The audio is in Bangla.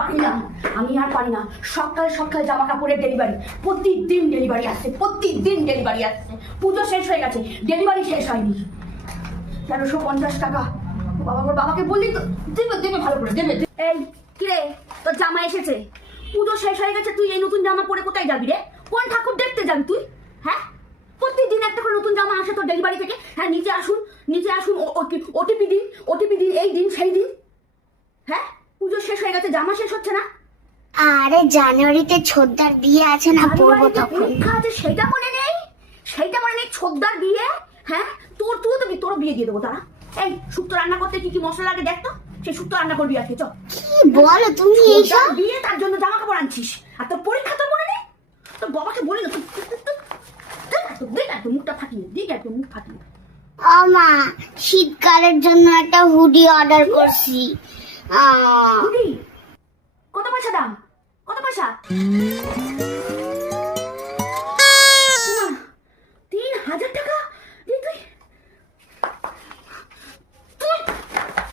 পারি না, আমি আর পারি না। সকাল সকাল জামা কাপড়ের ডেলিভারি, প্রতিদিন ডেলিভারি আসছে, প্রতিদিন ডেলিভারি আসছে। পুজো শেষ হয়ে গেছে, ডেলিভারি শেষ হয়নি। 1350 টাকা। বাবাকে বললি তো দেবে, দেবে ভালো করে দেবে। এই কিরে, তোর জামা এসেছে, পুজো শেষ হয়ে গেছে, তুই এই নতুন জামা পরে কোথায় যাবি রে? কোন ঠাকুর দেখতে যাবি তুই? হ্যাঁ, প্রতিদিন একটা করে নতুন জামা আসে তোর ডেলিভারি থেকে। হ্যাঁ, নিচে আসুন, নিচে আসুন, ওটিপি দিন, ওটিপি দিন, এই দিন সেই দিন। হ্যাঁ, পুজো শেষ হয়ে গেছে, জামা শেষ হচ্ছে না। আরে জানুয়ারিতে ছোটদার বিয়ে আছে না, পড়বো তখন। পরীক্ষা আছে, সেইটা মনে নেই? সেইটা মনে নেই? ছোটদার বিয়ে? হ্যাঁ, তোর বিয়ে দিয়ে দেবো। তারা এই শুক্তো রান্না করতে কি কি মশলা লাগে দেখ তো, সেই শুক্তো রান্না করবি আজকে। চল। কি বলো তুমি এইসব? বিয়ে, তার জন্য জামা কাপড় আনছিস, আর তোর পরীক্ষা তোর মনে নেই? তোর বাবাকে বলি না, মুখটা ফাটিয়ে দিক, একদম মুখ ফাটিয়ে। মা, শীতকালের জন্য একটা হুডি অর্ডার করছি। কত পয়সা দাম? কত পয়সা?